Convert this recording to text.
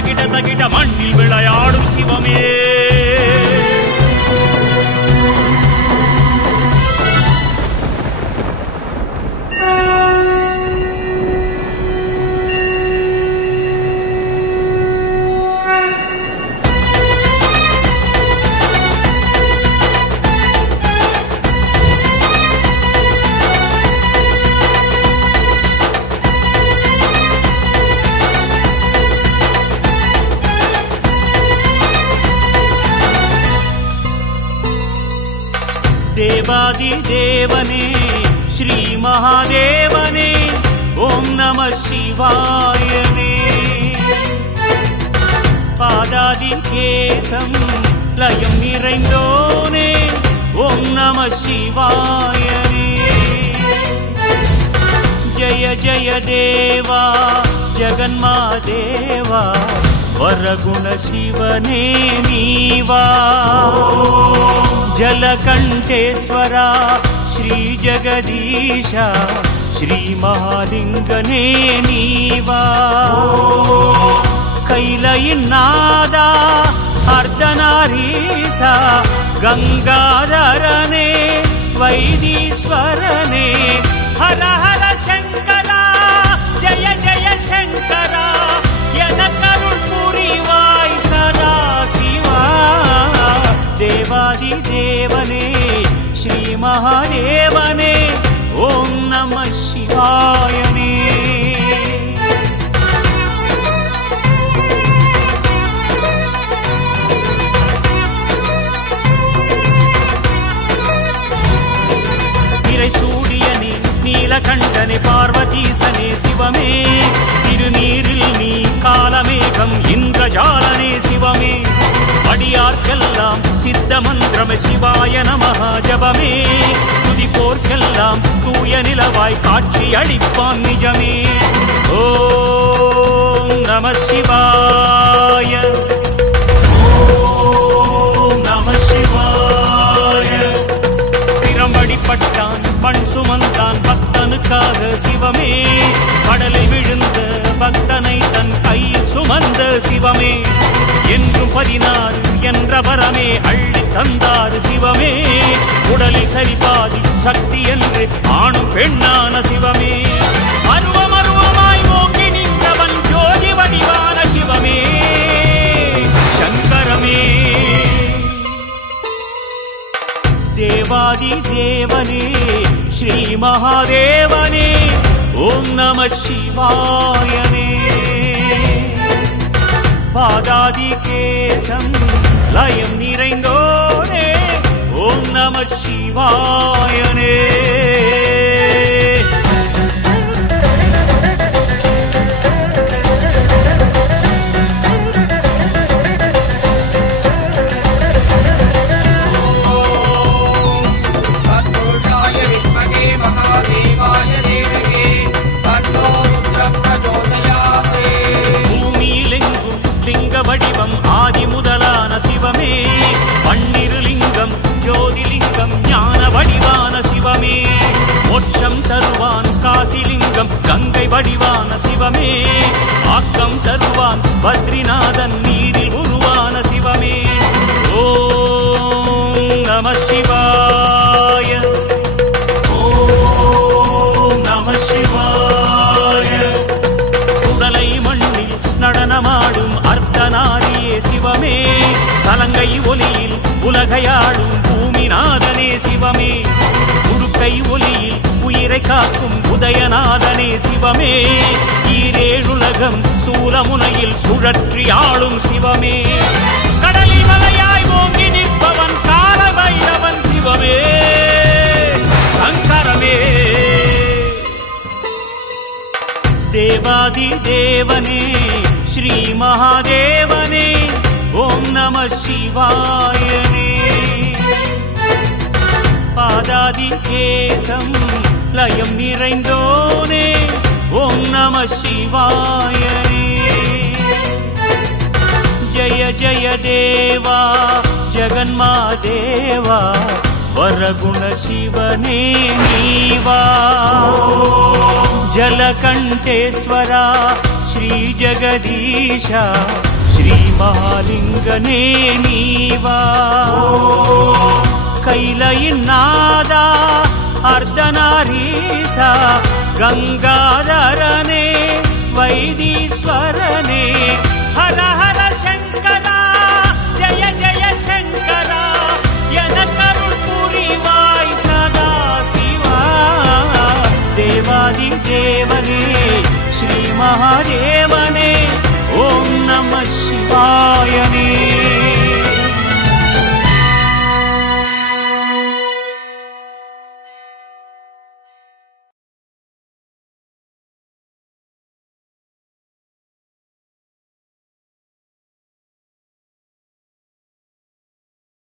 தகிட தகிட மண்ணில் விளையாடும் சிவமே. தேவாதி தேவனே ஸ்ரீ மகாதேவனே ஓம் நம சிவாயனே. பாதாதி கேசம் லயம் நிறைந்தோனே ஓம் நம சிவாயனே. ஜய ஜய தேவா ஜகன்மாதேவா ವರಗುಣ ಶಿವನೇ ನೀವಾ. ಜಲಕಂಠೇಶ್ವರ ಶ್ರೀ ಜಗದೀಶ ಶ್ರೀ ಮಹಾಲಿಂಗನೇ ನೀವಾ. ಕೈಲಯಿನಾದ ಅರ್ಧನಾರೀಸ ಗಂಗಾಧರನೇ ವೈದೀಶ್ವರನೇ. ಹರ ಹರ ಶಂಕರ ಜಯ ಜಯ ಶಂಕರ ಎನಕರುಳ್ ಪುರಿವಾಯ್ ಸದಾ ಶಿವ. ದೇವಾದಿ ದೇವನೇ ಶ್ರೀ ಮಹಾದೇವನೇ ಓಂ ನಮ ಶಿವಾಯನೇ. சூடியனே நீலகண்டனே பார்வதீசனே சிவமே. திருநீரில் நீ காலமேகம் இந்திரஜாலனே சிவமே. அடியார்க்கெல்லாம் சித்த மந்திரமே சிவாய நமஹ ஜபமே. துதிப்போர்க்கெல்லாம் தூய நிலவாய் காட்சி அளிப்பான் நிஜமே. ஓம் நம சிவாய ஓம் நம சிவாய. திறம்படிப்பட்டான் பண் சுமந்தான் பக்தனுக்காக சிவமே. கடலை விழுந்த பக்தனை தன் கையில் சுமந்த சிவமே. என்றும் 16 என்ற வரமே அள்ளி தந்தார் சிவமே. உடலில் சரிபாதி சக்தி என்று ஆணும் பெண்ணான சிவமே. அருவம் அருவமாய் நோக்கி நின்றவன் ஜோதி வடிவான சிவமே சங்கரமே. தேவாதி தேவனே ஸ்ரீ மகாதேவனே ஓம் நம சிவாயனே. பாதாதி கேசம் லயம் நிறைந்தோனே ஓம் நம சிவாயனே. வடிவம் ஆதி முதலான சிவமே. பன்னிருலிங்கம் ஜோதிலிங்கம் ஞான வடிவான சிவமே. மோட்சம் தருவான் காசிலிங்கம் கங்கை வடிவான சிவமே. ஆக்கம் தருவான் பத்ரிநாதன் நீரில் உருவான சிவமே. ஓம் நம சிவாய ஓம் நம சிவாய. சுடலை மண்ணில் நடனமாடும் அர்த்தநாரியே சிவமே. சலங்கை ஒலியில் உலகையாடும் பூமிநாதனே சிவமே. உடுக்கை ஒலியில் உயிரை காக்கும் உதயநாதனே சிவமே. ஈரேழுலகம் சூலமுனையில் சுழற்றி ஆளும் சிவமே. கடலில் மலையாய் ஓங்கி நிற்பவன் கால வைரவன் சிவமே சங்கரமே. தேவாதி தேவனே ஸ்ரீ மகாதேவனே ஓம் நம சிவாயனே. பாதாதி கேசம் லயம் நிறைந்தோனே ஓம் நம சிவாயனே. ஜய ஜய தேவா ஜகன்மாதேவா ವರಗುಣ ಶಿವನೇ ನೀವಾ. ಜಲಕಂಠೇಶ್ವರ ಶ್ರೀ ಜಗದೀಶ ಶ್ರೀ ಮಹಾಲಿಂಗನೇ ನೀವಾ ಕೈಲಯಿನಾದ ಅರ್ಧನಾರೀಸ ಗಂಗಾಧರನೇ ವೈದೀಶ್ವರನೇ ಹರ ಹರ ಶಂಕರ ಜಯ ಜಯ ಶಂಕರ ಎನಕರುಳ್ ಪುರಿವಾಯ್ ಸದಾ ಶಿವ ದೇವಾದಿ ದೇವನೇ ಶ್ರೀ ಮಹಾದೇವನೇ ಓಂ ನಮಃ ಶಿವಾಯ.